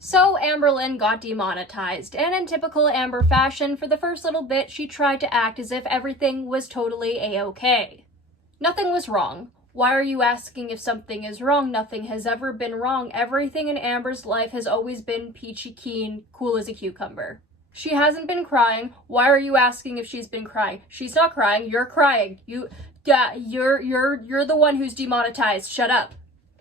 So Amberlynn got demonetized, and in typical Amber fashion, for the first little bit, she tried to act as if everything was totally a-okay. Nothing was wrong. Why are you asking if something is wrong? Nothing has ever been wrong. Everything in Amber's life has always been peachy keen, cool as a cucumber. She hasn't been crying. Why are you asking if she's been crying? She's not crying. You're crying. You're the one who's demonetized. Shut up.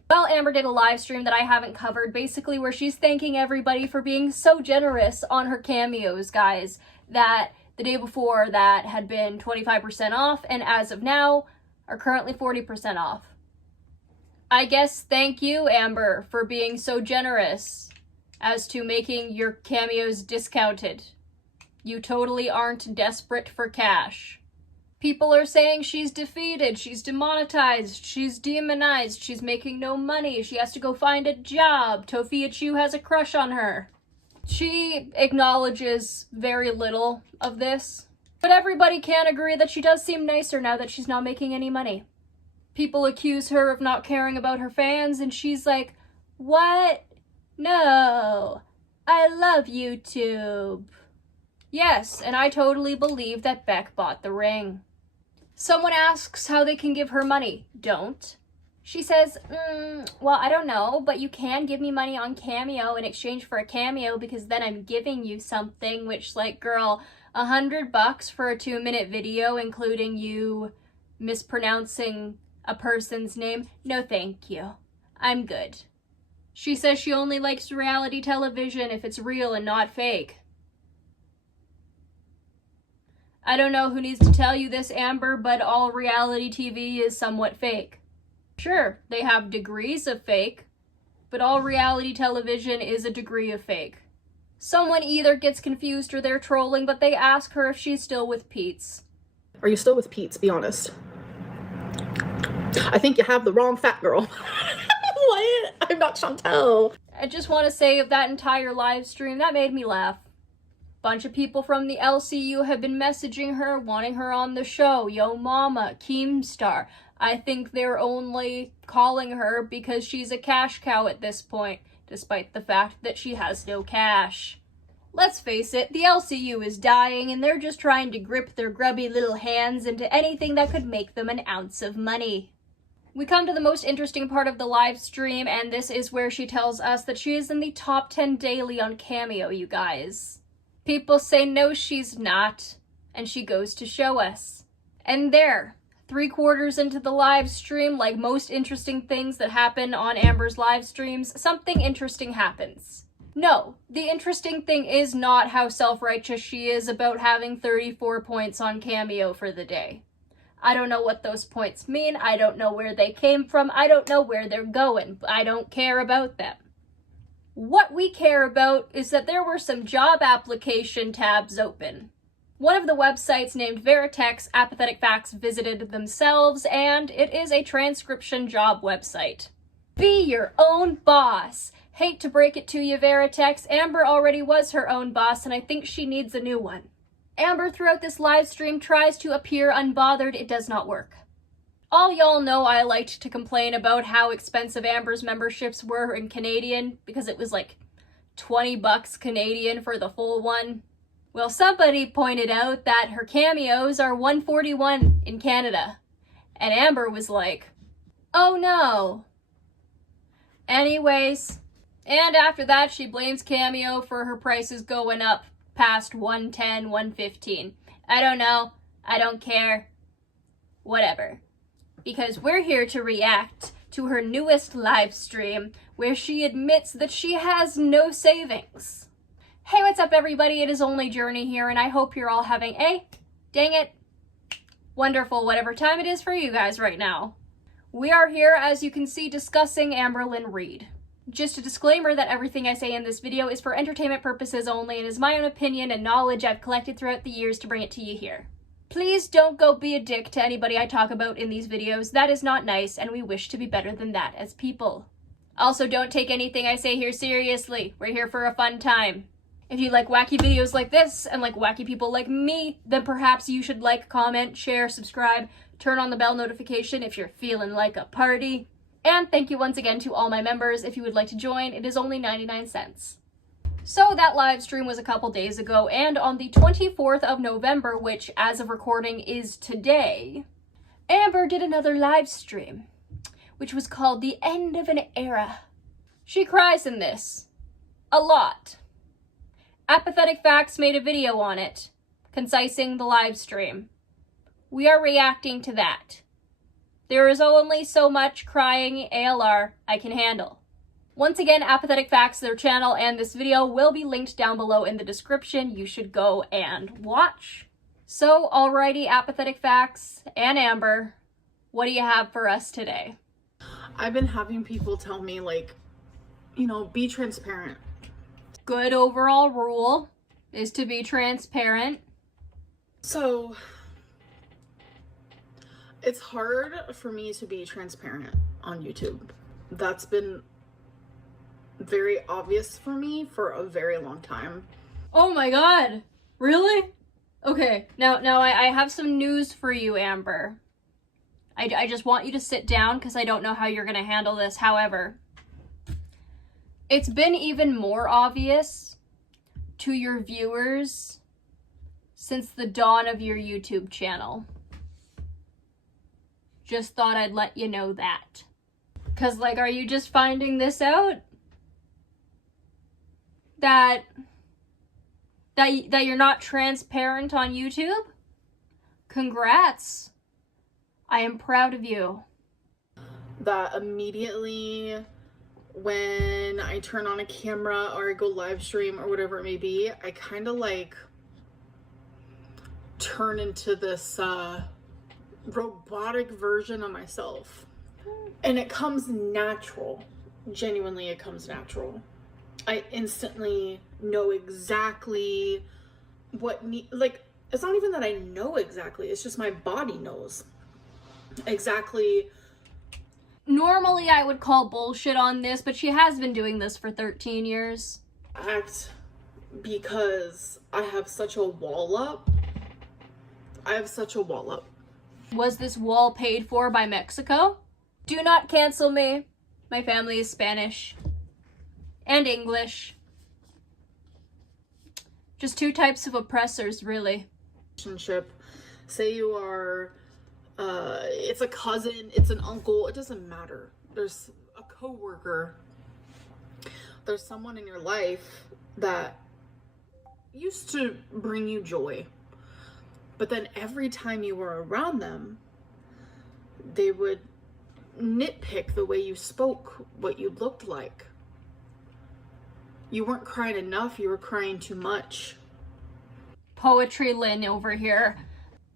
Well, Amber did a live stream that I haven't covered, basically where she's thanking everybody for being so generous on her cameos, guys, that the day before that had been 25% off, and as of now, are currently 40% off. I guess thank you, Amber, for being so generous as to making your cameos discounted. You totally aren't desperate for cash. People are saying she's defeated, she's demonetized, she's demonized, she's making no money, she has to go find a job, Tofia Chu has a crush on her. She acknowledges very little of this, but everybody can agree that she does seem nicer now that she's not making any money. People accuse her of not caring about her fans, and she's like, what? No, I love YouTube. Yes, and I totally believe that Beck bought the ring. Someone asks how they can give her money. Don't. She says, well, I don't know, but you can give me money on Cameo in exchange for a cameo because then I'm giving you something, which, like, girl, $100 for a 2-minute video including you mispronouncing a person's name? No, thank you. I'm good. She says she only likes reality television if it's real and not fake. I don't know who needs to tell you this, Amber, but all reality TV is somewhat fake. Sure, they have degrees of fake, but all reality television is a degree of fake. Someone either gets confused or they're trolling, but they ask her if she's still with Pete's. Are you still with Pete's? Be honest. I think you have the wrong fat girl. What? I'm not Chantel. I just want to say of that entire live stream, that made me laugh. Bunch of people from the LCU have been messaging her, wanting her on the show. Yo Mama, Keemstar. I think they're only calling her because she's a cash cow at this point, despite the fact that she has no cash. Let's face it, the LCU is dying and they're just trying to grip their grubby little hands into anything that could make them an ounce of money. We come to the most interesting part of the live stream, and this is where she tells us that she is in the top 10 daily on Cameo, you guys. People say no, she's not, and she goes to show us. And there, 3/4 into the live stream, like most interesting things that happen on Amber's live streams, something interesting happens. No, the interesting thing is not how self-righteous she is about having 34 points on Cameo for the day. I don't know what those points mean, I don't know where they came from, I don't know where they're going, I don't care about them. What we care about is that there were some job application tabs open. One of the websites named Veritex Apathetic Faxx visited themselves, and it is a transcription job website. Be your own boss. Hate to break it to you, Veritex. Amber already was her own boss, and I think she needs a new one. Amber, throughout this live stream, tries to appear unbothered. It does not work. All y'all know I liked to complain about how expensive Amber's memberships were in Canadian, because it was like $20 Canadian for the full one. Well, somebody pointed out that her cameos are $141 in Canada. And Amber was like, oh no. Anyways, and after that she blames Cameo for her prices going up past $110, $115. I don't know. I don't care. Whatever. Because we're here to react to her newest live stream where she admits that she has no savings. Hey, what's up everybody? It is only Journey here, and I hope you're all having a, dang it, wonderful whatever time it is for you guys right now. We are here, as you can see, discussing Amberlynn Reid. Just a disclaimer that everything I say in this video is for entertainment purposes only and is my own opinion and knowledge I've collected throughout the years to bring it to you here. Please don't go be a dick to anybody I talk about in these videos. That is not nice, and we wish to be better than that as people. Also, don't take anything I say here seriously. We're here for a fun time. If you like wacky videos like this and like wacky people like me, then perhaps you should like, comment, share, subscribe, turn on the bell notification if you're feeling like a party. And thank you once again to all my members. If you would like to join, it is only 99 cents. So that live stream was a couple days ago, and on the 24th of November, which as of recording is today, Amber did another live stream, which was called The End of an Era. She cries in this. A lot. Apathetic Faxx made a video on it, concising the live stream. We are reacting to that. There is only so much crying ALR I can handle. Once again, Apathetic Faxx, their channel, and this video will be linked down below in the description. You should go and watch. So, alrighty, Apathetic Faxx and Amber, what do you have for us today? I've been having people tell me, like, you know, be transparent. Good overall rule is to be transparent. So, it's hard for me to be transparent on YouTube. That's been very obvious for me for a very long time. Oh my god, really? Okay, now I have some news for you, Amber. I just want you to sit down because I don't know how you're going to handle this. However, it's been even more obvious to your viewers since the dawn of your YouTube channel. Just thought I'd let you know that. Because, like, are you just finding this out? That you're not transparent on YouTube? Congrats. I am proud of you. That immediately when I turn on a camera or I go live stream or whatever it may be, I kind of like turn into this robotic version of myself. And it comes natural. Genuinely, it comes natural. I instantly know exactly what like, it's not even that I know exactly, it's just my body knows exactly. Normally I would call bullshit on this, but she has been doing this for 13 years. Act because I have such a wall up. Was this wall paid for by Mexico? Do not cancel me. My family is Spanish. And English. Just two types of oppressors, really. Relationship. Say you are, it's a cousin, it's an uncle, it doesn't matter. There's a coworker. There's someone in your life that used to bring you joy. But then every time you were around them, they would nitpick the way you spoke, what you looked like. You weren't crying enough, you were crying too much. Poetry Lynn over here.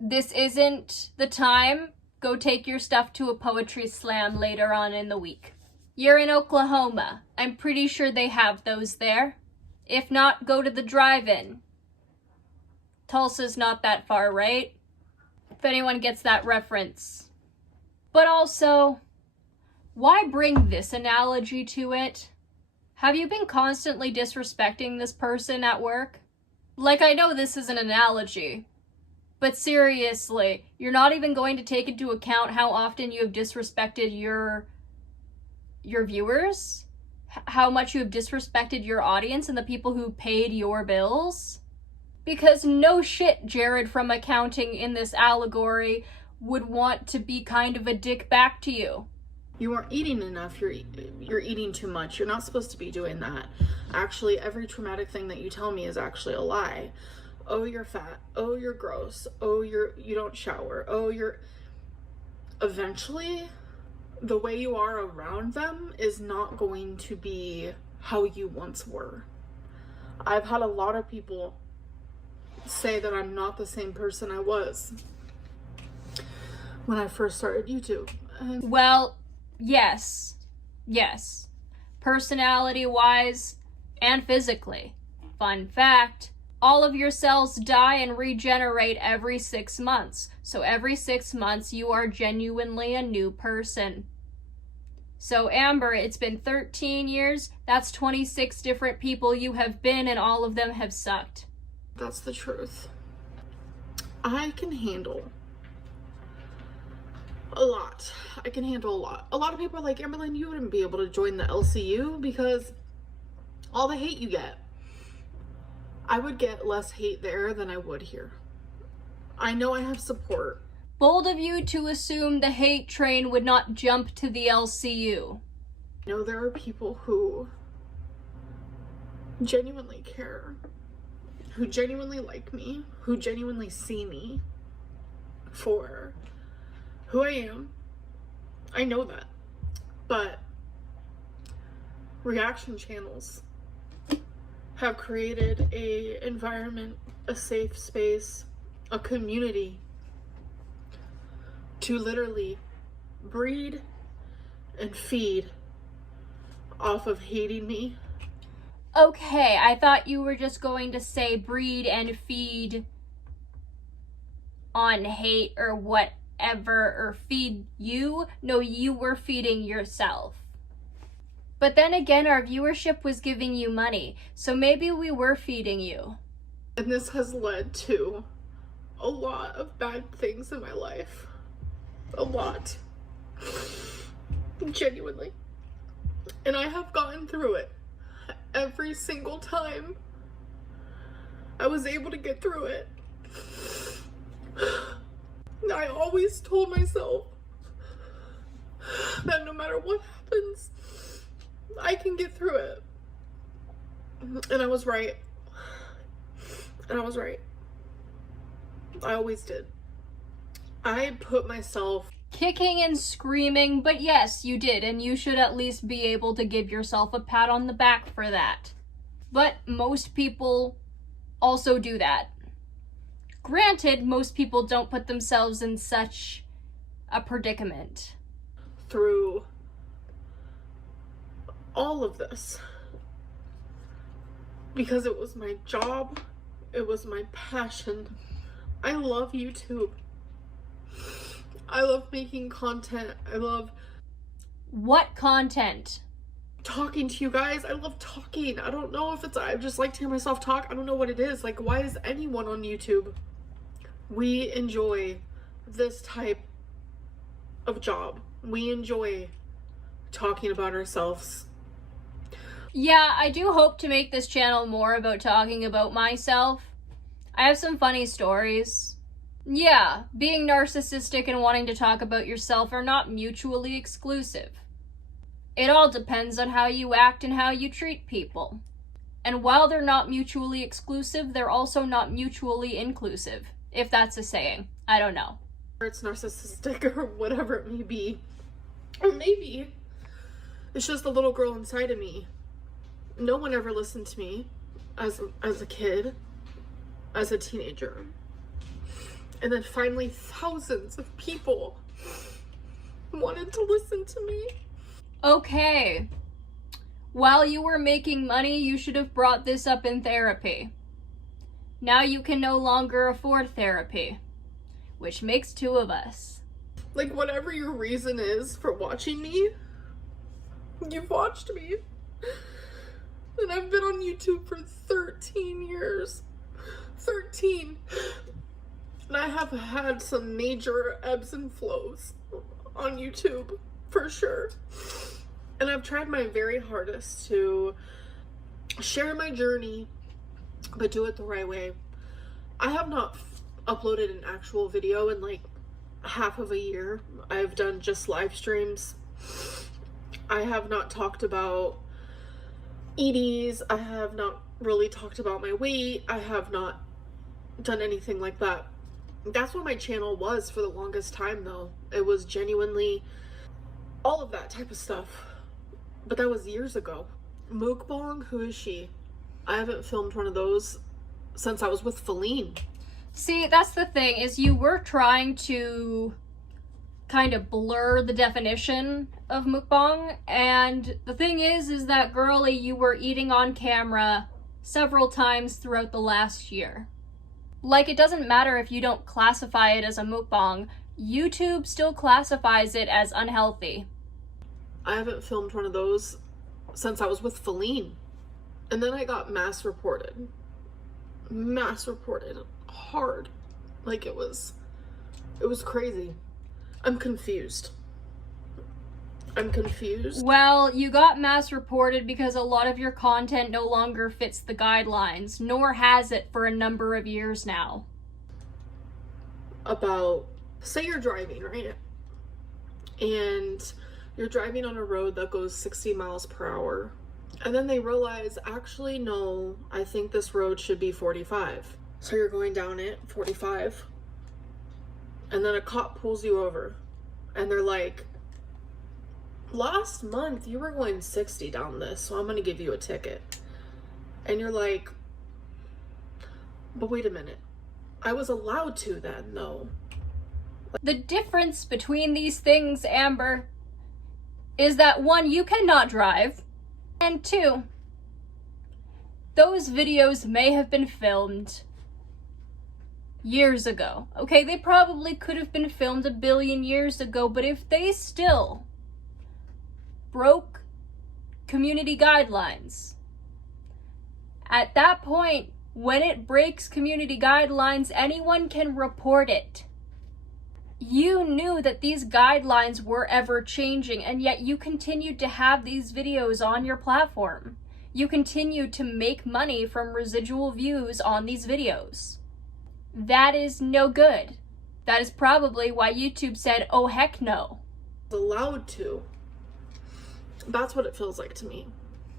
This isn't the time. Go take your stuff to a poetry slam later on in the week. You're in Oklahoma. I'm pretty sure they have those there. If not, go to the drive-in. Tulsa's not that far, right? If anyone gets that reference. But also, why bring this analogy to it? Have you been constantly disrespecting this person at work? Like, I know this is an analogy, but seriously, you're not even going to take into account how often you have disrespected your viewers? How much you have disrespected your audience and the people who paid your bills? Because no shit, Jared from accounting in this allegory would want to be kind of a dick back to you. You aren't eating enough, you're eating too much. You're not supposed to be doing that. Actually, every traumatic thing that you tell me is actually a lie. Oh, you're fat. Oh, you're gross. Oh, you don't shower. Oh, you're... Eventually, the way you are around them is not going to be how you once were. I've had a lot of people say that I'm not the same person I was when I first started YouTube. Well, yes. Personality-wise and physically. Fun fact, all of your cells die and regenerate every 6 months. So every 6 months, you are genuinely a new person. So Amber, it's been 13 years. That's 26 different people you have been, and all of them have sucked. That's the truth. I can handle a lot. I can handle a lot. A lot of people are like, Amberlynn, you wouldn't be able to join the LCU because all the hate you get. I would get less hate there than I would here. I know I have support. Bold of you to assume the hate train would not jump to the LCU. I know there are people who genuinely care, who genuinely like me, who genuinely see me for who I am. I know that. But reaction channels have created a environment, a safe space, a community to literally breed and feed off of hating me. Okay, I thought you were just going to say breed and feed on hate or whatever, or feed you. No, you were feeding yourself. But then again, our viewership was giving you money, so maybe we were feeding you. And this has led to a lot of bad things in my life. A lot. Genuinely. And I have gotten through it. Every single time I was able to get through it. I always told myself that no matter what happens, I can get through it. And I was right. And I was right. I always did. I put myself Kicking and screaming, but yes, you did, and you should at least be able to give yourself a pat on the back for that. But most people also do that. Granted, most people don't put themselves in such a predicament. through all of this because it was my job, it was my passion. I love YouTube. I love making content. I love What content? talking to you guys. I love talking. I don't know if it's, I just like to hear myself talk. I don't know what it is. Like, why is anyone on YouTube? We enjoy this type of job. We enjoy talking about ourselves. Yeah, I do hope to make this channel more about talking about myself. I have some funny stories. Yeah, being narcissistic and wanting to talk about yourself are not mutually exclusive. It all depends on how you act and how you treat people. And while they're not mutually exclusive, they're also not mutually inclusive, if that's a saying. I don't know. Or it's narcissistic or whatever it may be. Or maybe it's just the little girl inside of me. No one ever listened to me as a kid, as a teenager. And then finally thousands of people wanted to listen to me. Okay. While you were making money, you should have brought this up in therapy. Now you can no longer afford therapy, which makes two of us. Like, whatever your reason is for watching me, you've watched me. And I've been on YouTube for 13 years. 13. And I have had some major ebbs and flows on YouTube, for sure. And I've tried my very hardest to share my journey, but do it the right way. I have not uploaded an actual video in like half of a year. I've done just live streams. I have not talked about EDs. I have not really talked about my weight. I have not done anything like that. That's what my channel was for the longest time, though. It was genuinely all of that type of stuff. But that was years ago. Mukbang, who is she? I haven't filmed one of those since I was with Feline. See, that's the thing, is you were trying to kind of blur the definition of mukbang, and the thing is that, girly, you were eating on camera several times throughout the last year. Like, it doesn't matter if you don't classify it as a mukbang, YouTube still classifies it as unhealthy. I haven't filmed one of those since I was with Feline. And then I got mass reported. Mass reported. Hard. Like, it was crazy. I'm confused. I'm confused. Well, you got mass reported because a lot of your content no longer fits the guidelines, nor has it for a number of years now. About, say you're driving, right? And you're driving on a road that goes 60 miles per hour. And then they realize, actually, no, I think this road should be 45. So you're going down it, 45. And then a cop pulls you over. And they're like, last month you were going 60 down this, so I'm going to give you a ticket. And you're like, but wait a minute. I was allowed to then, though. The difference between these things, Amber, is that one, you cannot drive, and two, those videos may have been filmed years ago. Okay, they probably could have been filmed a billion years ago, but if they still broke community guidelines, at that point, when it breaks community guidelines, anyone can report it. You knew that these guidelines were ever changing, and yet you continued to have these videos on your platform. You continued to make money from residual views on these videos. That is no good. That is probably why YouTube said, oh heck no. Allowed to. That's what it feels like to me.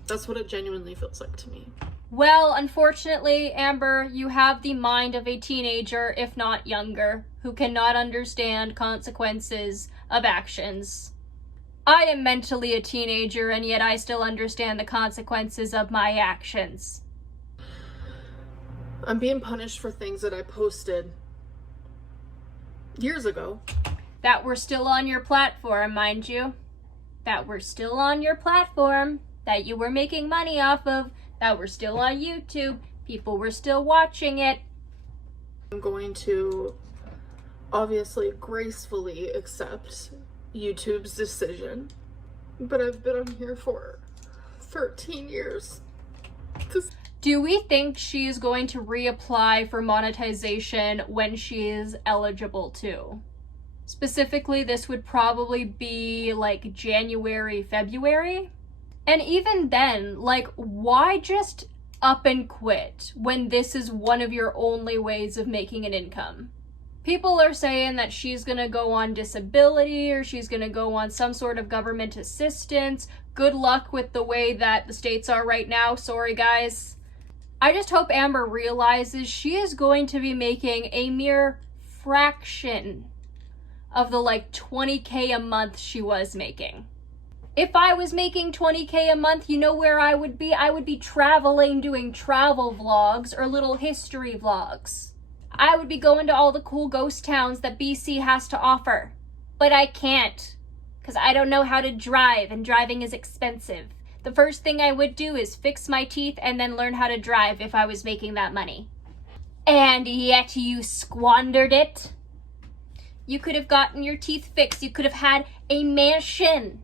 That's what it genuinely feels like to me. Well, unfortunately, Amber, you have the mind of a teenager, if not younger, who cannot understand consequences of actions. I am mentally a teenager, and yet I still understand the consequences of my actions. I'm being punished for things that I posted years ago. That were still on your platform, mind you. That were still on your platform, that you were making money off of, that were still on YouTube. People were still watching it. I'm going to obviously gracefully accept YouTube's decision, but I've been on here for 13 years. Do we think she is going to reapply for monetization when she is eligible to? Specifically, this would probably be like January, February. And even then, like, why just up and quit when this is one of your only ways of making an income? People are saying that she's gonna go on disability or she's gonna go on some sort of government assistance. Good luck with the way that the states are right now. Sorry, guys. I just hope Amber realizes she is going to be making a mere fraction of the like 20K a month she was making. If I was making 20K a month, you know where I would be? I would be traveling, doing travel vlogs or little history vlogs. I would be going to all the cool ghost towns that BC has to offer. But I can't, because I don't know how to drive, and driving is expensive. The first thing I would do is fix my teeth and then learn how to drive if I was making that money. And yet you squandered it. You could have gotten your teeth fixed. You could have had a mansion.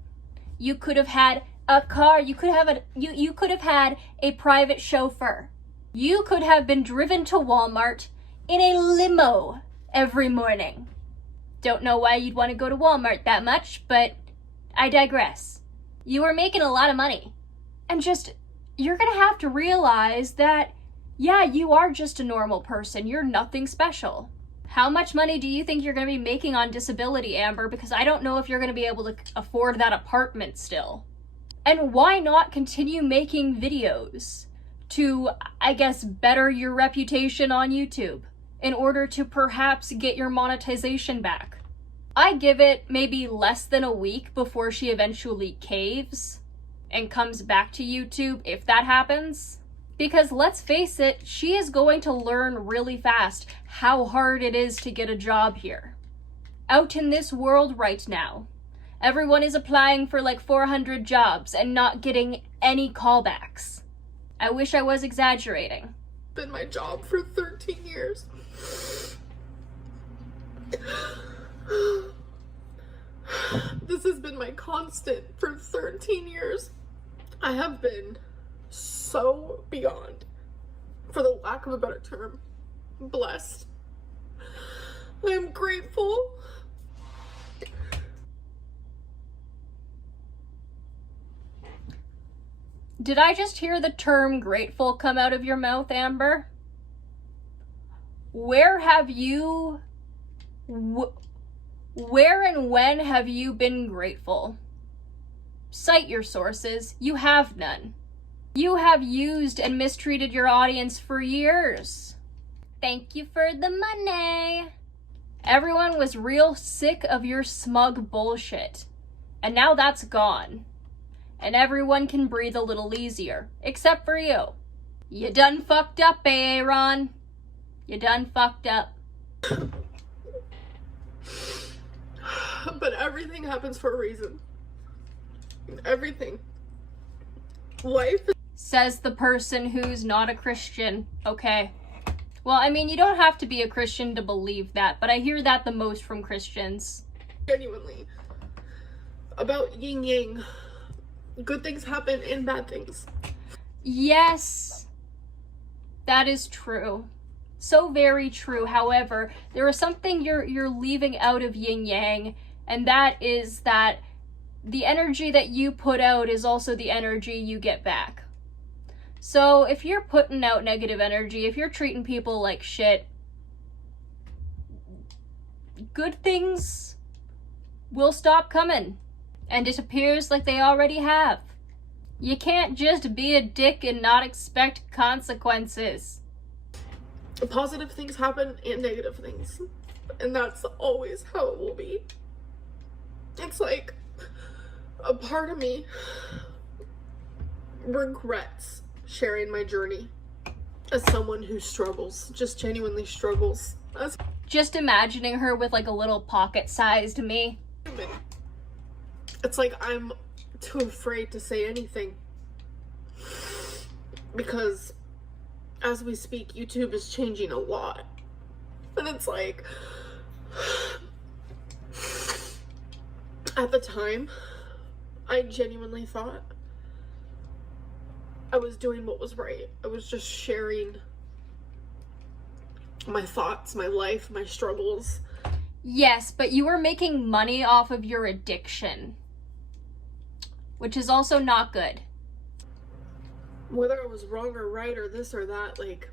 You could have had a car. You could have had a private chauffeur. You could have been driven to Walmart in a limo every morning. Don't know why you'd want to go to Walmart that much, but I digress. You were making a lot of money. And just, you're gonna have to realize that, yeah, you are just a normal person. You're nothing special. How much money do you think you're going to be making on disability, Amber? Because I don't know if you're going to be able to afford that apartment still. And why not continue making videos to, I guess, better your reputation on YouTube in order to perhaps get your monetization back? I give it maybe less than a week before she eventually caves and comes back to YouTube, if that happens. Because let's face it, she is going to learn really fast how hard it is to get a job here. Out in this world right now, everyone is applying for like 400 jobs and not getting any callbacks. I wish I was exaggerating. Been my job for 13 years. This has been my constant for 13 years. I have been so beyond, for the lack of a better term, blessed. I'm grateful. Did I just hear the term grateful come out of your mouth, Amber? Where have you... Where and when have you been grateful? Cite your sources. You have none. You have used and mistreated your audience for years. Thank you for the money. Everyone was real sick of your smug bullshit. And now that's gone. And everyone can breathe a little easier. Except for you. You done fucked up, Aaron. You done fucked up. But everything happens for a reason. Everything. Life. Says the person who's not a Christian. Okay. Well, I mean, you don't have to be a Christian to believe that, but I hear that the most from Christians. Genuinely. About yin yang. Good things happen and bad things. Yes. That is true. So very true. However, there is something you're leaving out of yin yang, and that is that the energy that you put out is also the energy you get back. So if you're putting out negative energy, if you're treating people like shit, good things will stop coming. And it appears like they already have. You can't just be a dick and not expect consequences. Positive things happen and negative things. And that's always how it will be. It's like a part of me regrets sharing my journey as someone who struggles, just genuinely struggles. Just imagining her with like a little pocket-sized me. It's like I'm too afraid to say anything. Because as we speak, YouTube is changing a lot. And it's like, at the time, I genuinely thought I was doing what was right. I was just sharing my thoughts, my life, my struggles. Yes, but you were making money off of your addiction, which is also not good. Whether I was wrong or right or this or that, like,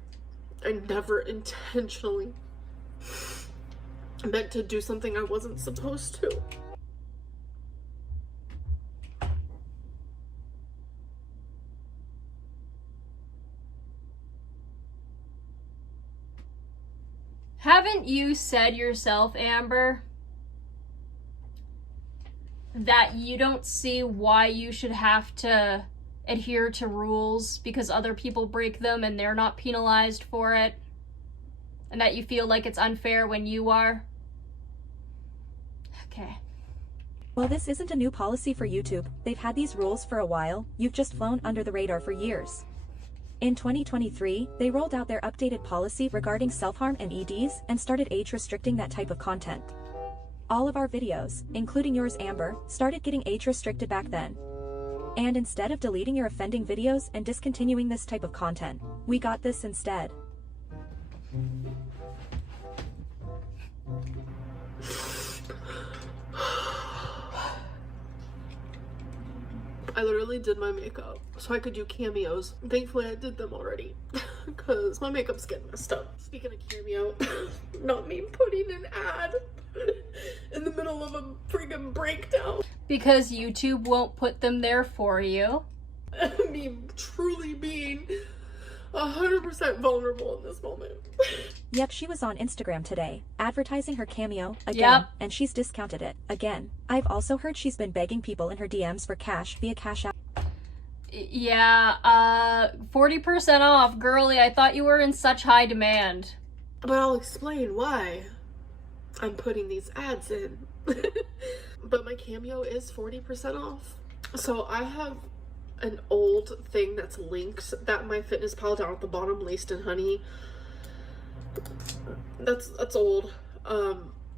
I never intentionally meant to do something I wasn't supposed to. Haven't you said yourself, Amber, that you don't see why you should have to adhere to rules because other people break them and they're not penalized for it? And that you feel like it's unfair when you are? Okay. Well, this isn't a new policy for YouTube. They've had these rules for a while. You've just flown under the radar for years. In 2023, they rolled out their updated policy regarding self-harm and EDs and started age restricting that type of content. All of our videos, including yours, Amber, started getting age restricted back then. And instead of deleting your offending videos and discontinuing this type of content, we got this instead. I literally did my makeup so I could do cameos. Thankfully I did them already because my makeup's getting messed up. Speaking of cameo, not me putting an ad in the middle of a freaking breakdown. Because YouTube won't put them there for you. Me truly being 100% vulnerable in this moment. Yep, she was on Instagram today, advertising her cameo again, Yep. and she's discounted it again. I've also heard she's been begging people in her DMs for cash via Cash App. Yeah, 40% off. Girly, I thought you were in such high demand. But I'll explain why I'm putting these ads in. But my cameo is 40% off. So I have an old thing that's linked that my fitness pal down at the bottom, laced in honey. That's old.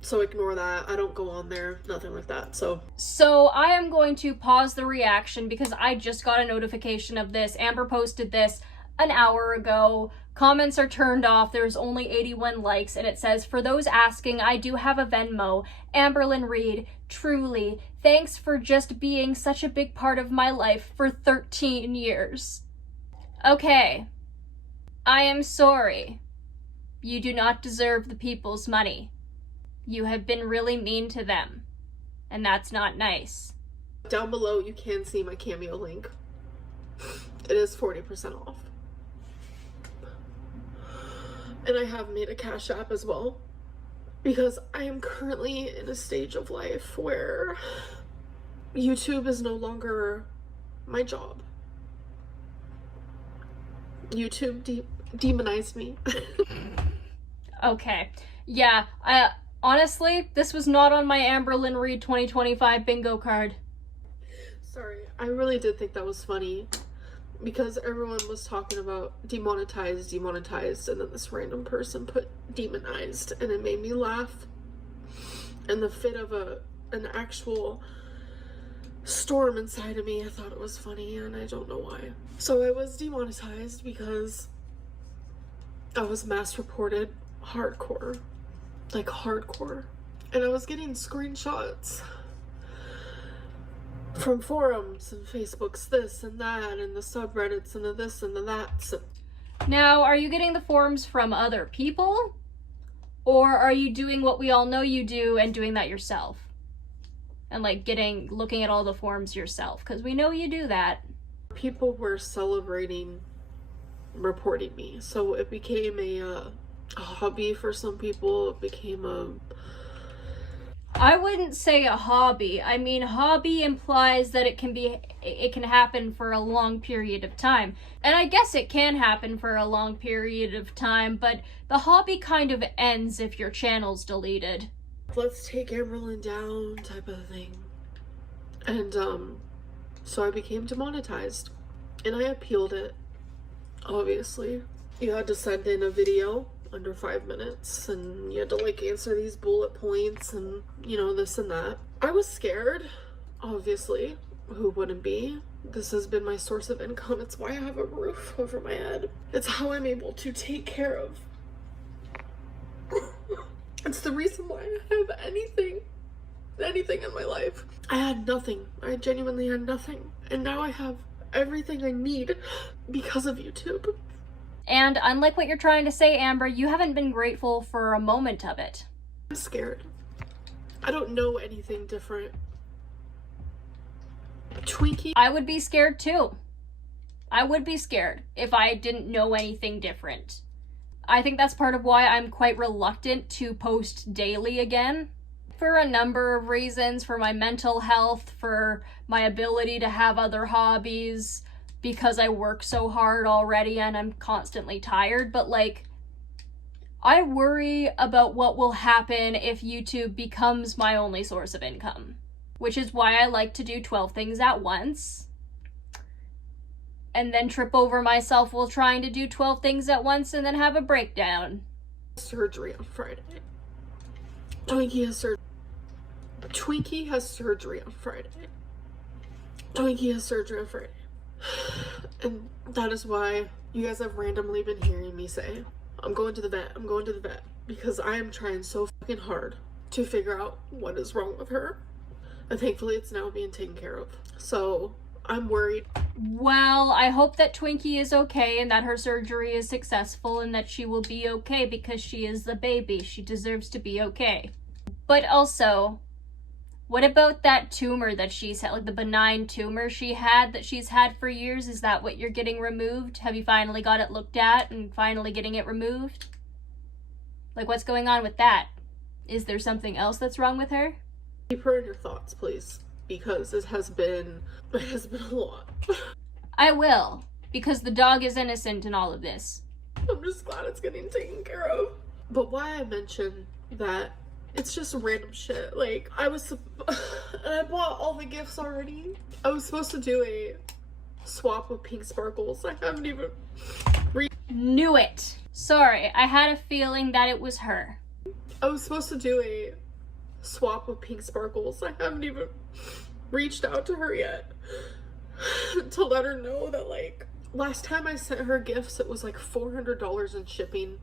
So ignore that. I don't go on there, nothing like that. So I am going to pause the reaction because I just got a notification of this. Amber posted this. an hour ago. Comments are turned off. There's only 81 likes, and it says, "For those asking, I do have a Venmo. Amberlynn Reid, truly, thanks for just being such a big part of my life for 13 years. Okay, I am sorry. You do not deserve the people's money. You have been really mean to them, and that's not nice." Down below, you can see my Cameo link. It is 40% off. And I have made a Cash App as well, because I am currently in a stage of life where YouTube is no longer my job. YouTube demonized me. Okay. Yeah, honestly, this was not on my Amberlynn Reid 2025 bingo card. Sorry, I really did think that was funny, because everyone was talking about demonetized, and then this random person put demonized, and it made me laugh in the fit of an actual storm inside of me. I thought it was funny, and I don't know why. So I was demonetized because I was mass reported hardcore, like hardcore, and I was getting screenshots from forums and Facebooks, this and that, and the subreddits and the this and the that. So now, are you getting the forums from other people? Or are you doing what we all know you do and doing that yourself? And like looking at all the forums yourself? Because we know you do that. people were celebrating reporting me, so it became a hobby for some people. It became I wouldn't say a hobby. I mean, hobby implies that it can happen for a long period of time. And I guess it can happen for a long period of time, but the hobby kind of ends if your channel's deleted. let's take Amberlynn down type of thing. And so I became demonetized, and I appealed it. Obviously, you had to send in a video under 5 minutes, and you had to like answer these bullet points and this and that. I was scared, obviously. Who wouldn't be? This has been my source of income. It's why I have a roof over my head. It's how I'm able to take care of. It's the reason why I have anything in my life. I had nothing. I genuinely had nothing, and now I have everything I need because of YouTube. And unlike what you're trying to say, Amber, you haven't been grateful for a moment of it. I'm scared. I don't know anything different. Twinkie. I would be scared too. I would be scared if I didn't know anything different. I think that's part of why I'm quite reluctant to post daily again. For a number of reasons, for my mental health, for my ability to have other hobbies, because I work so hard already and I'm constantly tired. But like, I worry about what will happen if YouTube becomes my only source of income, which is why I like to do 12 things at once and then trip over myself while trying to do 12 things at once and then have a breakdown. Surgery on Friday. Twinkie has surgery. Twinkie has surgery on Friday. Twinkie has surgery on Friday. And that is why you guys have randomly been hearing me say, I'm going to the vet, I'm going to the vet. Because I am trying so fucking hard to figure out what is wrong with her. And thankfully it's now being taken care of. So I'm worried. Well, I hope that Twinkie is okay and that her surgery is successful and that she will be okay because she is the baby. She deserves to be okay. But also, what about that tumor that she's had, like the benign tumor that she's had for years? Is that what you're getting removed? Have you finally got it looked at and finally getting it removed? Like, what's going on with that? Is there something else that's wrong with her? Keep her in your thoughts, please, because it has been a lot. I will, because the dog is innocent in all of this. I'm just glad it's getting taken care of. But why I mention that, it's just random shit. Like, I bought all the gifts already. I was supposed to do a swap with pink sparkles. I haven't even Knew it. Sorry, I had a feeling that it was her. I was supposed to do a swap with pink sparkles. I haven't even reached out to her yet to let her know that, like, Last time I sent her gifts, it was like $400 in shipping.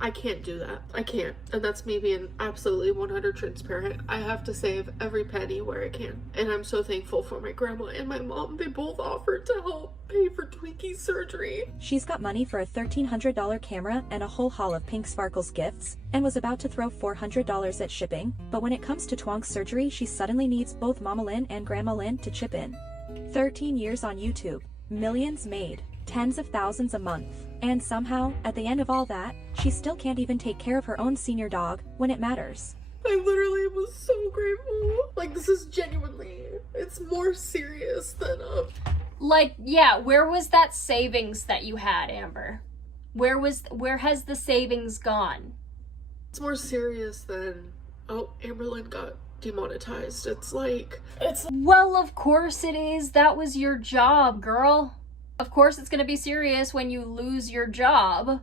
I can't do that. I can't. And that's me being absolutely 100 transparent. I have to save every penny where I can. And I'm so thankful for my grandma and my mom. They both offered to help pay for Twinkie's surgery. She's got money for a $1,300 camera and a whole haul of Pink Sparkles gifts, and was about to throw $400 at shipping, but when it comes to Twonk's surgery, she suddenly needs both Mama Lynn and Grandma Lynn to chip in. 13 years on YouTube, millions made, tens of thousands a month. And somehow, at the end of all that, she still can't even take care of her own senior dog when it matters. I literally was so grateful. Like, this is genuinely, it's more serious than, Like, yeah, where was that savings that you had, Amber? Where has the savings gone? it's more serious than, oh, Amberlynn got demonetized. It's like, it's Well, of course it is. That was your job, girl. Of course it's gonna be serious when you lose your job.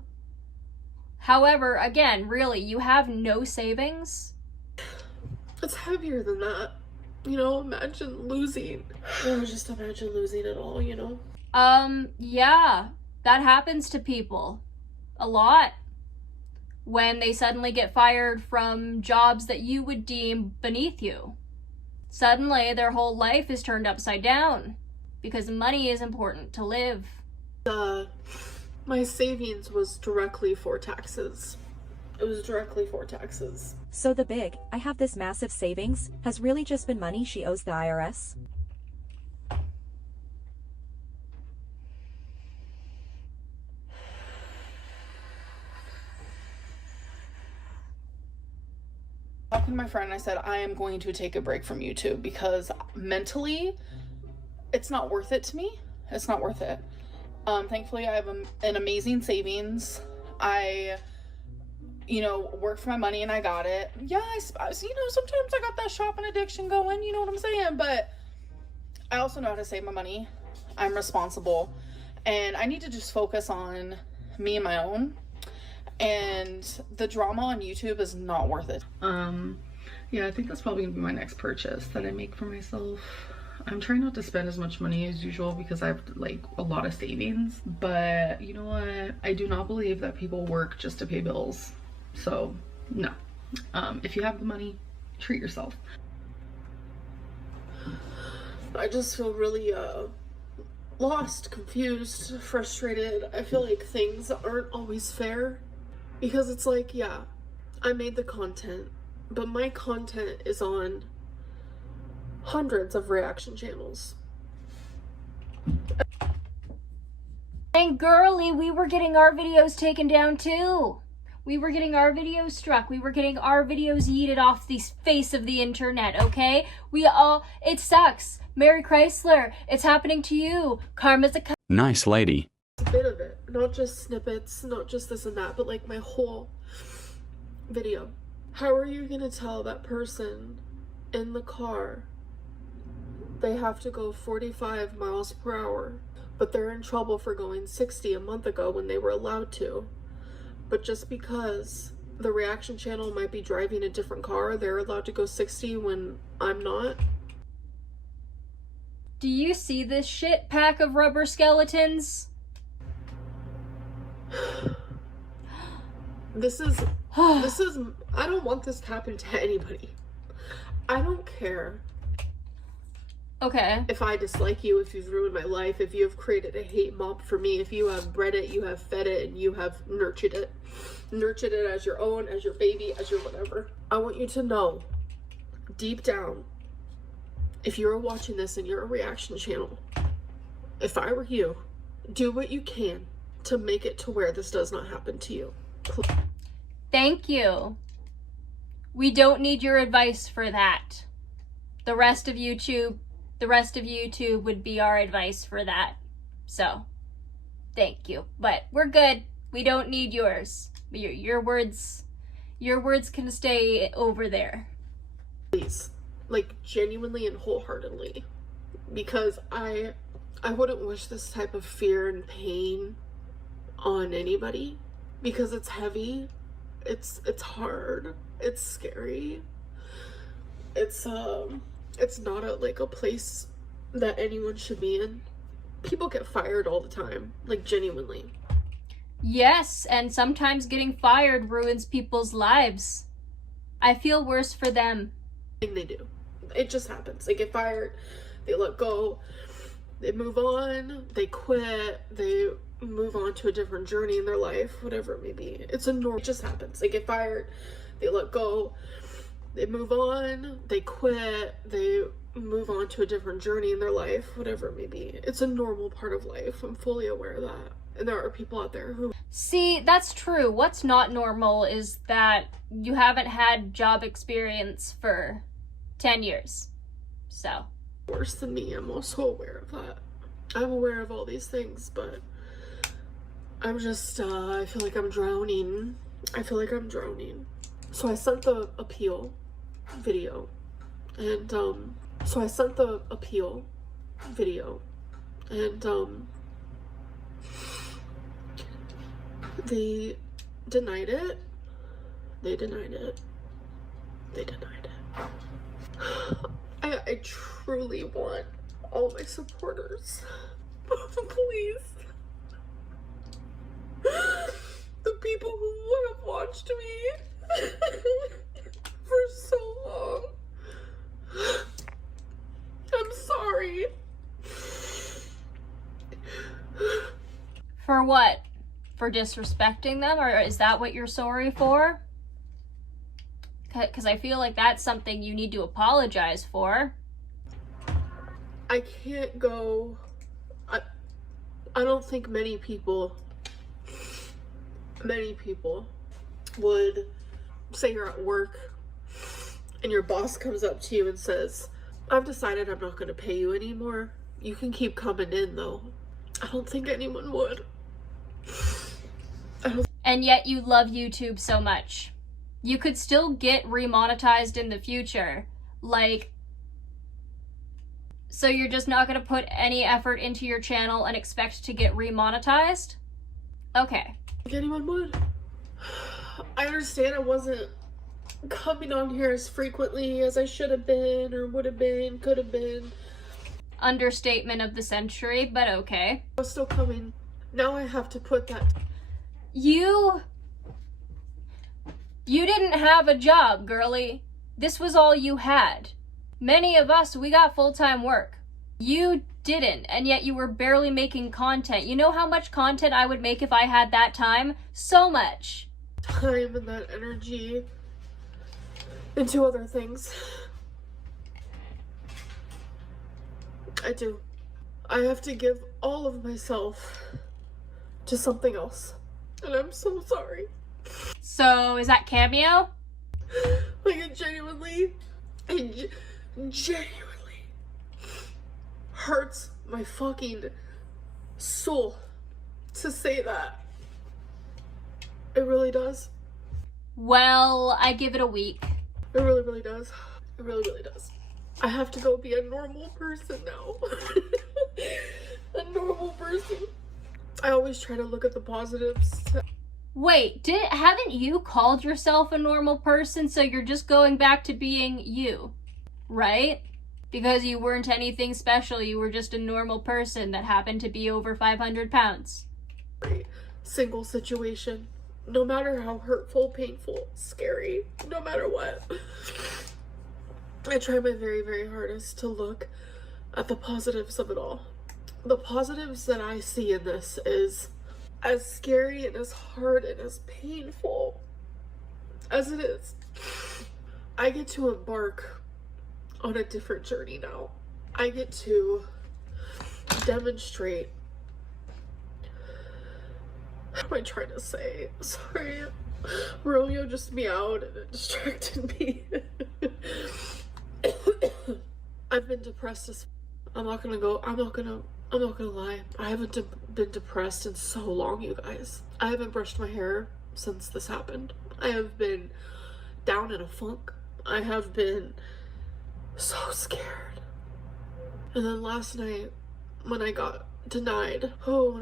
However, again, really, you have no savings? it's heavier than that. You know, imagine losing. Oh, just imagine losing it all, you know? Yeah. That happens to people. A lot. When they suddenly get fired from jobs that you would deem beneath you. Suddenly, their whole life is turned upside down. Because money is important to live. My savings was directly for taxes. It was directly for taxes. So the big, I have this massive savings, has really just been money she owes the IRS? Talking to my friend, I said, I am going to take a break from YouTube because mentally, it's not worth it to me. It's not worth it. Thankfully, I have an amazing savings. I, work for my money and I got it. Yeah, sometimes I got that shopping addiction going, you know what I'm saying? But I also know how to save my money. I'm responsible. And I need to just focus on me and my own. And the drama on YouTube is not worth it. Yeah, I think that's probably gonna be my next purchase that I make for myself. I'm trying not to spend as much money as usual because I have like a lot of savings, but you know what? I do not believe that people work just to pay bills. So no. If you have the money, treat yourself. I just feel really lost, confused, frustrated. I feel like things aren't always fair because it's like, yeah, I made the content, but my content is on hundreds of reaction channels. And girly, we were getting our videos taken down too. We were getting our videos struck. We were getting our videos yeeted off the face of the internet, okay? It sucks. Mary Chrysler, it's happening to you. Karma's a Nice lady. A bit of it, not just snippets, not just this and that, but like my whole video. How are you gonna tell that person in the car they have to go 45 miles per hour, but they're in trouble for going 60 a month ago when they were allowed to? But just because the reaction channel might be driving a different car, they're allowed to go 60 when I'm not? Do you see this shit pack of rubber skeletons? This is, I don't want this to happen to anybody. I don't care Okay. if I dislike you, if you've ruined my life, if you have created a hate mob for me, if you have bred it, you have fed it, and you have nurtured it as your own, as your baby, as your whatever. I want you to know, deep down, if you're watching this and you're a reaction channel, if I were you, do what you can to make it to where this does not happen to you. Thank you. We don't need your advice for that. The rest of YouTube would be our advice for that. So, thank you. But we're good. We don't need yours. Your words can stay over there. Please, like genuinely and wholeheartedly, because I wouldn't wish this type of fear and pain on anybody, because it's heavy, it's hard, it's scary, it's not a place that anyone should be in. People get fired all the time, like genuinely. Yes, and sometimes getting fired ruins people's lives. I feel worse for them. They do. It just happens. They get fired, they let go, they move on, they quit, they move on to a different journey in their life, whatever it may be. It's a normal, it just happens. They get fired, they let go, they move on, they quit, they move on to a different journey in their life, whatever it may be. It's a normal part of life. I'm fully aware of that. And there are people out there who... See, that's true. What's not normal is that you haven't had job experience for 10 years. So. Worse than me. I'm also aware of that. I'm aware of all these things, but I'm just, I feel like I'm drowning. I feel like I'm drowning. So I sent the appeal video, and, they denied it. They denied it. They denied it. I truly want all my supporters, please, the people who have watched me for so long, I'm sorry. For what? For disrespecting them? Or is that what you're sorry for? Because I feel like that's something you need to apologize for. I can't go... I don't think many people would say you're at work and your boss comes up to you and says, I've decided I'm not going to pay you anymore. You can keep coming in though. I don't think anyone would. And yet you love YouTube so much. You could still get remonetized in the future. Like, so you're just not going to put any effort into your channel and expect to get remonetized? Okay. Think anyone would. I understand I wasn't coming on here as frequently as I should have been, or would have been, could have been. Understatement of the century, but okay. I was still coming. Now I have to put that... You didn't have a job, girly. This was all you had. Many of us, we got full-time work. You didn't, and yet you were barely making content. You know how much content I would make if I had that time? So much. Time and that energy into other things. I do. I have to give all of myself to something else. And I'm so sorry. So, is that Cameo? Like, it genuinely hurts my fucking soul to say that. It really does. Well, I give it a week. It really, really does. It really, really does. I have to go be a normal person now. A normal person. I always try to look at the positives. Wait, haven't you called yourself a normal person, so you're just going back to being you, right? Because you weren't anything special, you were just a normal person that happened to be over 500 pounds. Single situation. No matter how hurtful, painful, scary, no matter what. I try my very, very hardest to look at the positives of it all. The positives that I see in this is as scary and as hard and as painful as it is. I get to embark on a different journey now. I get to demonstrate. What am I trying to say? Sorry. Romeo just meowed and it distracted me. I've been depressed as I'm not gonna lie. I haven't been depressed in so long, you guys. I haven't brushed my hair since this happened. I have been down in a funk. I have been so scared. And then last night, when I got denied, you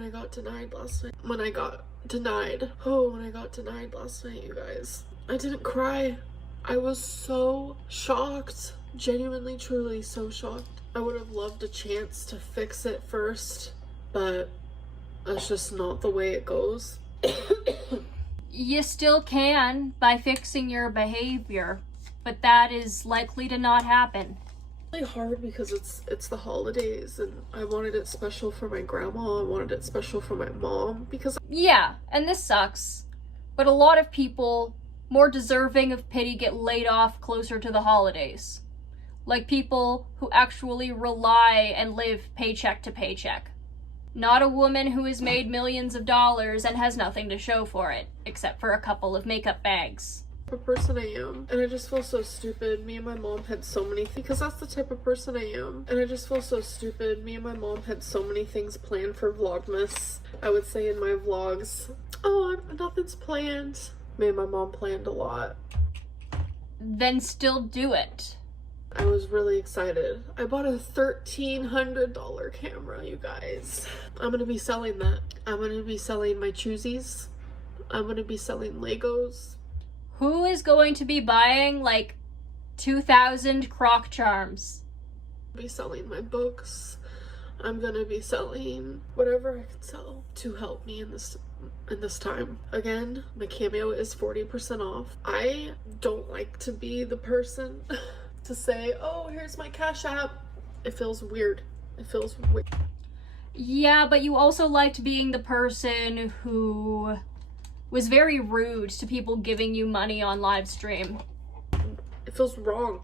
guys, I didn't cry. I was so shocked. Genuinely, truly so shocked. I would have loved a chance to fix it first but that's just not the way it goes. You still can by fixing your behavior, but that is likely to not happen. Really hard because it's the holidays, and I wanted it special for my grandma. I wanted it special for my mom because Yeah, and this sucks, but a lot of people more deserving of pity get laid off closer to the holidays. Like people who actually rely and live paycheck to paycheck. Not a woman who has made millions of dollars and has nothing to show for it, except for a couple of makeup bags. the person I am, and I just feel so stupid. Me and my mom had so many because that's the type of person I am, and I just feel so stupid. Me and my mom had so many things planned for Vlogmas. I would say in my vlogs, oh, nothing's planned. Me and my mom planned a lot. Then still do it. I was really excited. I bought a $1,300 camera, you guys. I'm gonna be selling that. I'm gonna be selling my choosies. I'm gonna be selling Legos. Who is going to be buying like 2,000 croc charms? I'll be selling my books. I'm gonna be selling whatever I can sell to help me in this time. Again, my Cameo is 40% off. I don't like to be the person to say, oh, here's my Cash App. It feels weird. It feels weird. Yeah, but you also liked being the person who was very rude to people giving you money on live stream. It feels wrong.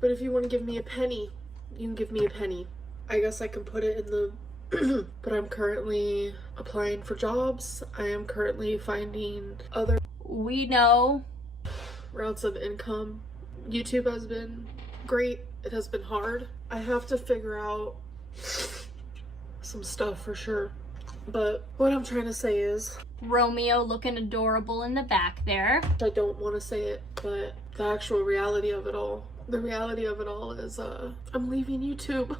But if you want to give me a penny, you can give me a penny. I guess I can put it in the but I'm currently applying for jobs. I am currently finding other We know. routes of income. YouTube has been great. It has been hard. I have to figure out some stuff for sure. But what I'm trying to say is, Romeo looking adorable in the back there. I don't want to say it, but the actual reality of it all, the reality of it all is I'm leaving YouTube.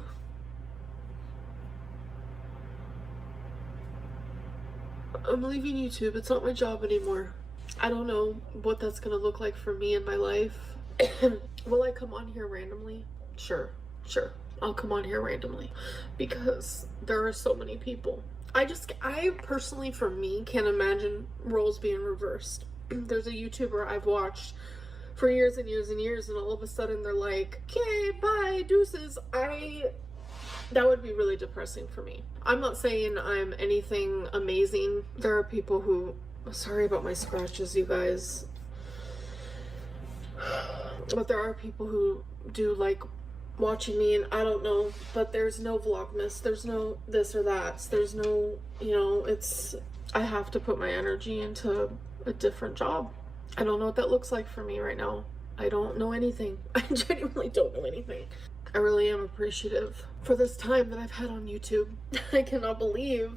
I'm leaving YouTube. It's not my job anymore. I don't know what that's gonna look like for me in my life. Will I come on here randomly? Sure. I'll come on here randomly because there are so many people. I personally, for me, can't imagine roles being reversed. There's a YouTuber I've watched for years and years and years, and all of a sudden they're like, okay, bye, deuces. That would be really depressing for me. I'm not saying I'm anything amazing. There are people who, sorry about my scratches, you guys. But there are people who do like watching me, and I don't know, but there's no Vlogmas, there's no this or that, there's no, I have to put my energy into a different job. I don't know what that looks like for me right now. I don't know anything. I genuinely don't know anything. I really am appreciative for this time that I've had on YouTube. I cannot believe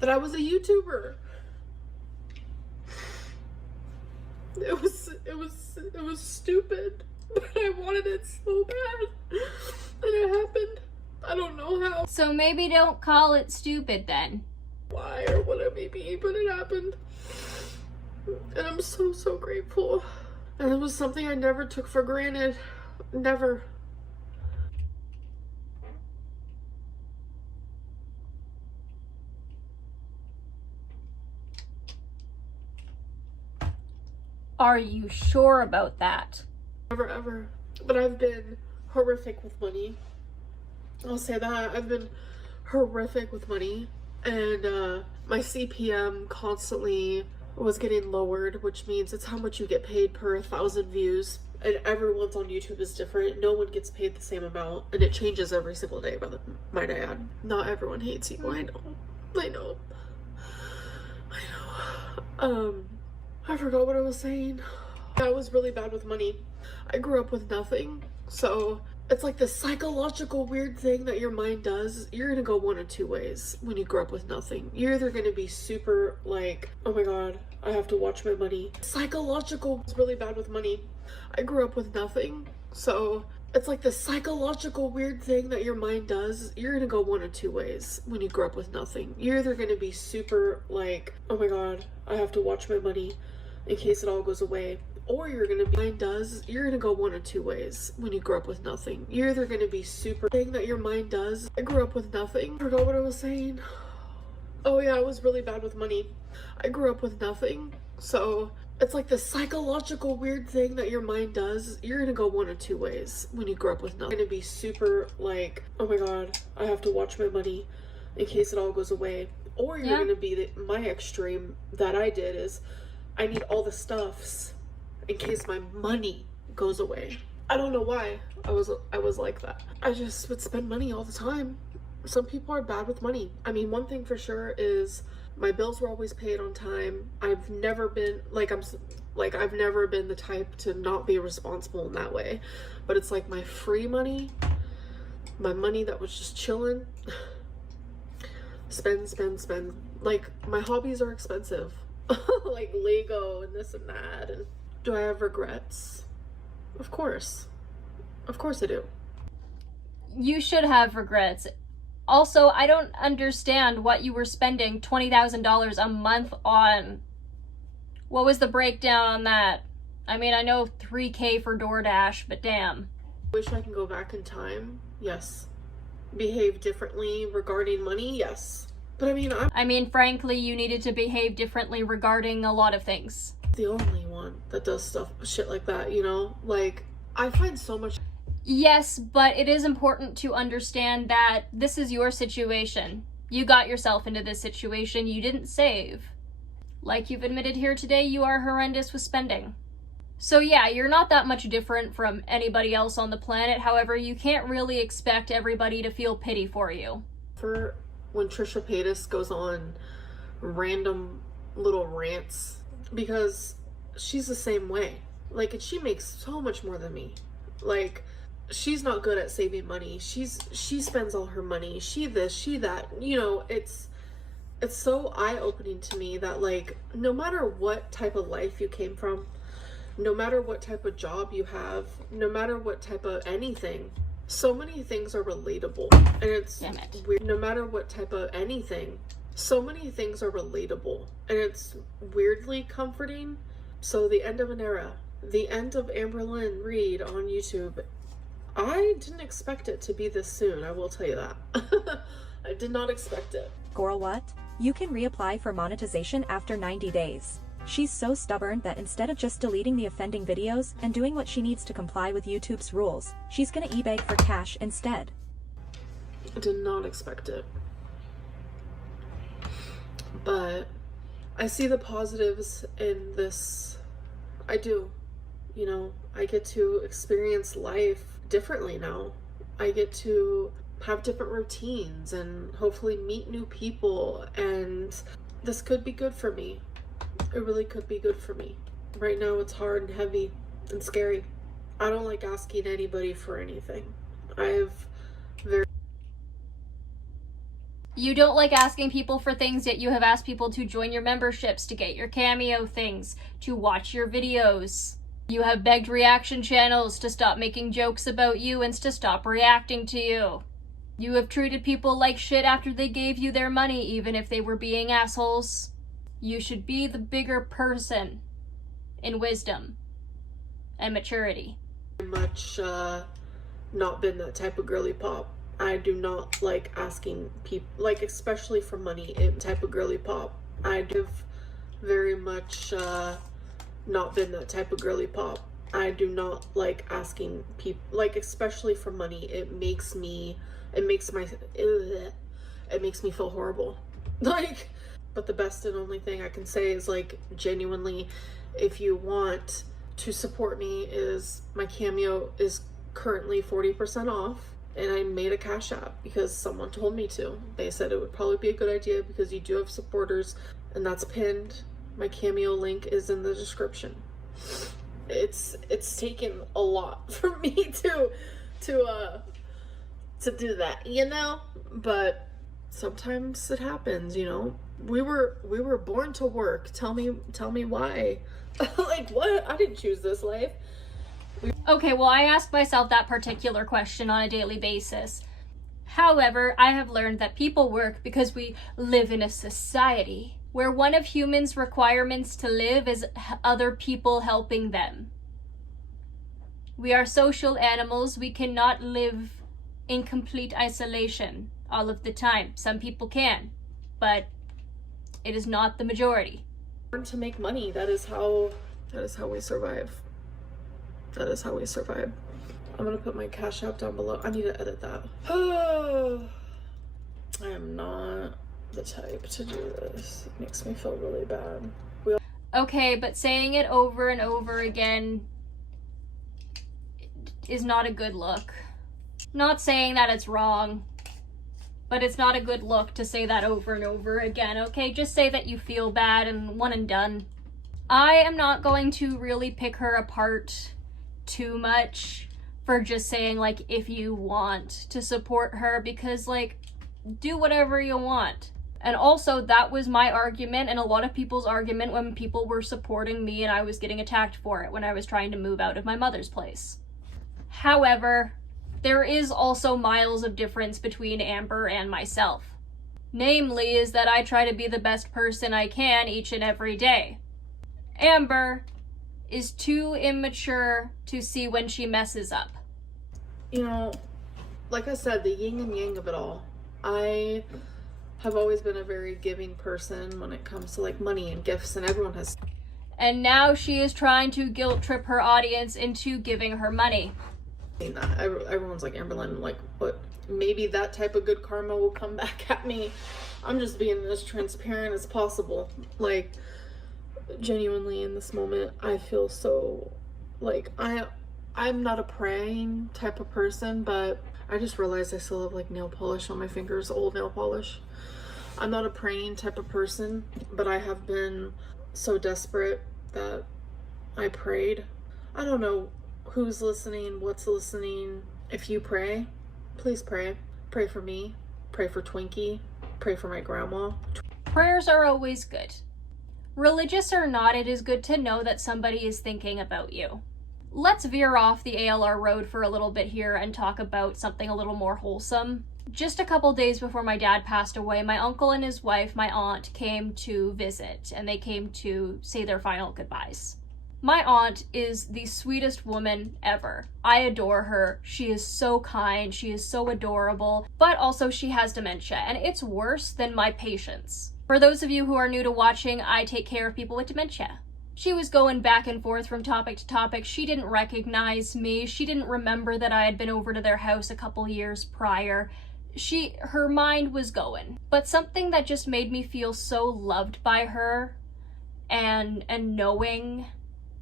that I was a YouTuber. It was stupid, but I wanted it so bad, and it happened. I don't know how, So maybe don't call it stupid then. why, or what it may be, but it happened, and I'm so grateful. And it was something I never took for granted, never. Are you sure about that? Never ever. But I've been horrific with money. I'll say that. I've been horrific with money. And my CPM constantly was getting lowered, which means it's how much you get paid per 1,000 views. And everyone's on YouTube is different. No one gets paid the same amount. And it changes every single day, might I add. Not everyone hates you. I know. I forgot what I was saying. I was really bad with money. I grew up with nothing, so it's like this psychological weird thing that your mind does. You're gonna go one of two ways when you grow up with nothing. You're either gonna be super like, oh my god, I have to watch my money. Psychological is really bad with money. I grew up with nothing, so it's like this psychological weird thing that your mind does. You're gonna go one of two ways when you grow up with nothing. You're either gonna be super like, oh my god, I have to watch my money in case it all goes away. or you're gonna be mind does, you're gonna go one of two ways when you grow up with nothing. You're either gonna be super thing that your mind does. I grew up with nothing. I forgot what I was saying. Oh yeah, I was really bad with money. I grew up with nothing, so it's like this psychological weird thing that your mind does. You're gonna go one of two ways when you grow up with nothing. You're gonna be super like, oh my god, I have to watch my money in case it all goes away. Or you're gonna be my extreme that I did is I need all the stuffs in case my money goes away. I don't know why I was like that. I just would spend money all the time. Some people are bad with money. I mean, one thing for sure is my bills were always paid on time. I've never been I've never been the type to not be responsible in that way. But it's like my free money, my money that was just chilling, spend. Like, my hobbies are expensive. Like Lego and this and that. And do I have regrets? Of course I do. You should have regrets. Also, I don't understand what you were spending $20,000 a month on. What was the breakdown on that? I mean, I know $3K for DoorDash, but damn. Wish I can go back in time? Yes. Behave differently regarding money? Yes. But I mean, frankly, you needed to behave differently regarding a lot of things. The only one that does shit like that, you know? Like, I find so much... Yes, but it is important to understand that this is your situation. You got yourself into this situation. You didn't save. Like you've admitted here today, you are horrendous with spending. So yeah, you're not that much different from anybody else on the planet. However, you can't really expect everybody to feel pity for you. For when Trisha Paytas goes on random little rants, because she's the same way. Like, and she makes so much more than me. Like, she's not good at saving money. She spends all her money. She this, she that. You know, it's so eye-opening to me that, like, no matter what type of life you came from, no matter what type of job you have, no matter what type of anything, so many things are relatable. And it's weird. No matter what type of anything, so many things are relatable. And it's weirdly comforting. So the end of an era, the end of Amberlynn Reid on YouTube, I didn't expect it to be this soon, I will tell you that. I did not expect it. Girl, what? You can reapply for monetization after 90 days. She's so stubborn that instead of just deleting the offending videos and doing what she needs to comply with YouTube's rules, she's gonna eBay for cash instead. I did not expect it. But I see the positives in this. I do. You know, I get to experience life differently now. I get to have different routines and hopefully meet new people, and this could be good for me. It really could be good for me. Right now it's hard and heavy and scary. I don't like asking anybody for anything. You don't like asking people for things, yet you have asked people to join your memberships, to get your cameo things, to watch your videos. You have begged reaction channels to stop making jokes about you and to stop reacting to you. You have treated people like shit after they gave you their money, even if they were being assholes. You should be the bigger person in wisdom and maturity. Much not been that type of girly pop. I do not like asking people, like, especially for money, type of girly pop. I have very much not been that type of girly pop. I do not like asking people, like, especially for money. It makes me feel horrible. Like, but the best and only thing I can say is, like, genuinely, if you want to support me, is my Cameo is currently 40% off, and I made a Cash App because someone told me to. They said it would probably be a good idea because you do have supporters, and that's pinned. My Cameo link is in the description. It's taken a lot for me to do that, you know? But sometimes it happens, you know? We were born to work. Tell me why. Like, what? I didn't choose this life. Okay, well, I ask myself that particular question on a daily basis. However, I have learned that people work because we live in a society where one of humans' requirements to live is other people helping them. We are social animals. We cannot live in complete isolation all of the time. Some people can, but it is not the majority. To make money, that is how we survive. That is how we survive. I'm gonna put my Cash App down below. I need to edit that. I am not the type to do this. It makes me feel really bad. Okay, but saying it over and over again is not a good look. Not saying that it's wrong, but it's not a good look to say that over and over again, okay? Just say that you feel bad and one and done. I am not going to really pick her apart too much for just saying, like, if you want to support her, because, like, do whatever you want. And also, that was my argument and a lot of people's argument when people were supporting me and I was getting attacked for it when I was trying to move out of my mother's place. However, there is also miles of difference between Amber and myself. Namely, is that I try to be the best person I can each and every day. Amber is too immature to see when she messes up. You know, like I said, the yin and yang of it all. I have always been a very giving person when it comes to like money and gifts, and everyone has. And now she is trying to guilt trip her audience into giving her money. Seen that. Everyone's like, Amberlynn, like, what? Maybe that type of good karma will come back at me. I'm just being as transparent as possible. Like, genuinely in this moment, I feel so like I'm not a praying type of person, but I just realized I still have like nail polish on my fingers, old nail polish. I'm not a praying type of person, but I have been so desperate that I prayed. I don't know who's listening, what's listening. If you pray, please pray. Pray for me. Pray for Twinkie. Pray for my grandma. Prayers are always good. Religious or not, it is good to know that somebody is thinking about you. Let's veer off the ALR road for a little bit here and talk about something a little more wholesome. Just a couple days before my dad passed away, my uncle and his wife, my aunt, came to visit, and they came to say their final goodbyes. My aunt is the sweetest woman ever. I adore her. She is so kind. She is so adorable, but also she has dementia, and it's worse than my patients. For those of you who are new to watching, I take care of people with dementia. She was going back and forth from topic to topic. She didn't recognize me. She didn't remember that I had been over to their house a couple years prior. Her mind was going. But something that just made me feel so loved by her and knowing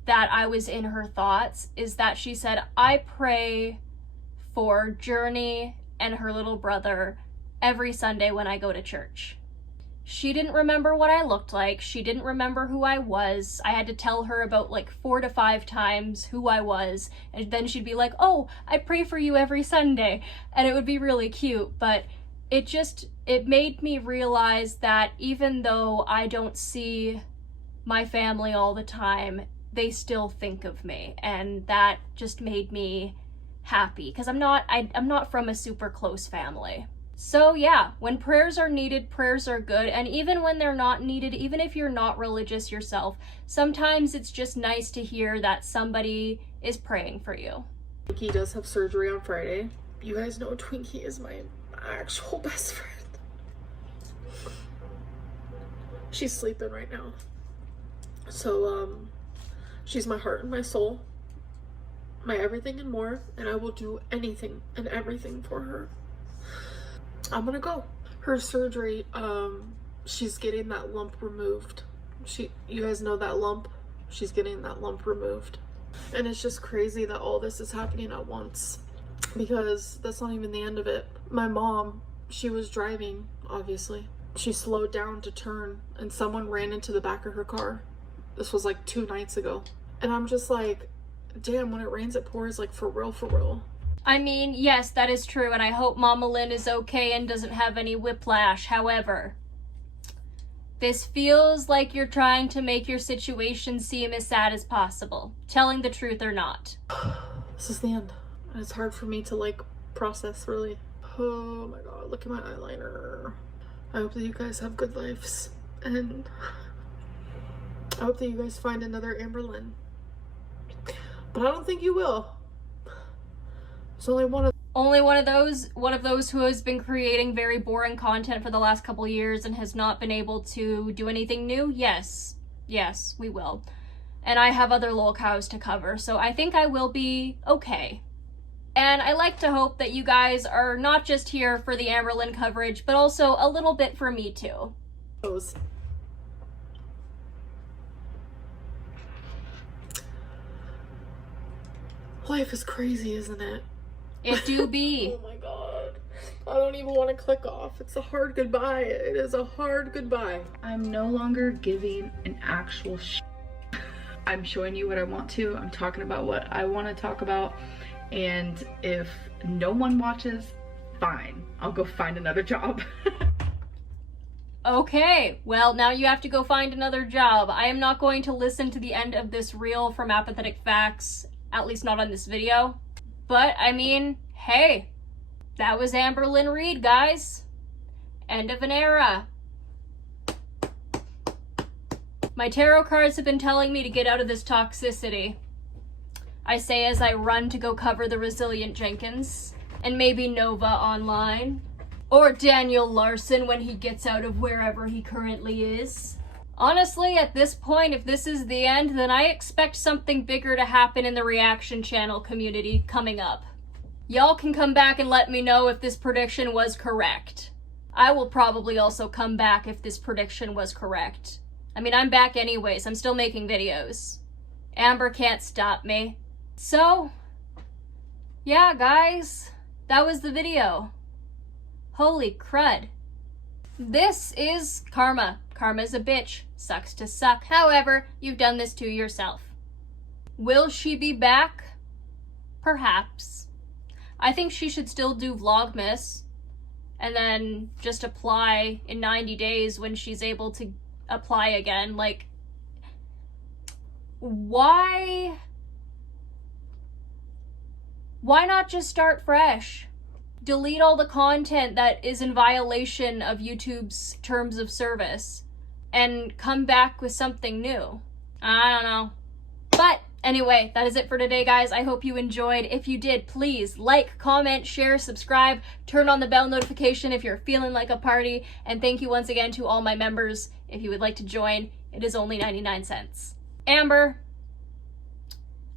that I was in her thoughts is that she said, I pray for Journey and her little brother every Sunday when I go to church. She didn't remember what I looked like. She didn't remember who I was. I had to tell her about like 4 to 5 times who I was. And then she'd be like, oh, I pray for you every Sunday. And it would be really cute. But it made me realize that even though I don't see my family all the time, they still think of me. And that just made me happy. Because I'm not from a super close family. So yeah, when prayers are needed, prayers are good. And even when they're not needed, even if you're not religious yourself, sometimes it's just nice to hear that somebody is praying for you. Twinkie does have surgery on Friday. You guys know Twinkie is my actual best friend. She's sleeping right now. So, she's my heart and my soul, my everything and more, and I will do anything and everything for her. I'm gonna go. Her surgery, she's getting that lump removed. You guys know that lump? She's getting that lump removed. And it's just crazy that all this is happening at once, because that's not even the end of it. My mom, she was driving, obviously. She slowed down to turn and someone ran into the back of her car. This was like 2 nights ago. And I'm just like, damn, when it rains it pours, like for real, for real. I mean, yes, that is true, and I hope Mama Lynn is okay and doesn't have any whiplash. However, this feels like you're trying to make your situation seem as sad as possible, telling the truth or not. This is the end. And it's hard for me to, like, process, really. Oh my god, look at my eyeliner. I hope that you guys have good lives. And I hope that you guys find another Amberlynn. But I don't think you will. There's only one of those who has been creating very boring content for the last couple years and has not been able to do anything new. Yes, we will. And I have other lolcows to cover, so I think I will be okay. And I like to hope that you guys are not just here for the Amberlynn coverage, but also a little bit for me too. Life is crazy, isn't it? It do be. Oh my god. I don't even want to click off. It's a hard goodbye. It is a hard goodbye. I'm no longer giving an actual I'm showing you what I want to. I'm talking about what I want to talk about. And if no one watches, fine. I'll go find another job. Okay, well, now you have to go find another job. I am not going to listen to the end of this reel from Apathetic Faxx, at least not on this video. But, I mean, hey, that was Amberlynn Reid, guys. End of an era. My tarot cards have been telling me to get out of this toxicity. I say as I run to go cover the resilient Jenkins, and maybe Nova online, or Daniel Larson when he gets out of wherever he currently is. Honestly, at this point, if this is the end, then I expect something bigger to happen in the reaction channel community coming up. Y'all can come back and let me know if this prediction was correct. I will probably also come back if this prediction was correct. I mean, I'm back anyways. I'm still making videos. Amber can't stop me. So, yeah, guys, that was the video. Holy crud. This is karma. Karma's a bitch. Sucks to suck. However, you've done this to yourself. Will she be back? Perhaps. I think she should still do Vlogmas and then just apply in 90 days when she's able to apply again. Like, why not just start fresh? Delete all the content that is in violation of YouTube's terms of service and come back with something new. I don't know. But anyway, that is it for today, guys. I hope you enjoyed. If you did, please like, comment, share, subscribe, turn on the bell notification if you're feeling like a party, and thank you once again to all my members. If you would like to join, it is only 99 cents. Amber,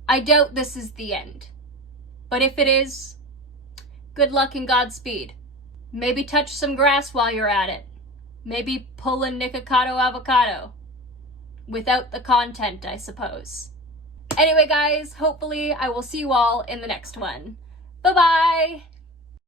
I doubt this is the end. But if it is, good luck and Godspeed. Maybe touch some grass while you're at it. Maybe pull a Nikocado avocado. Without the content, I suppose. Anyway, guys, hopefully I will see you all in the next one. Bye-bye!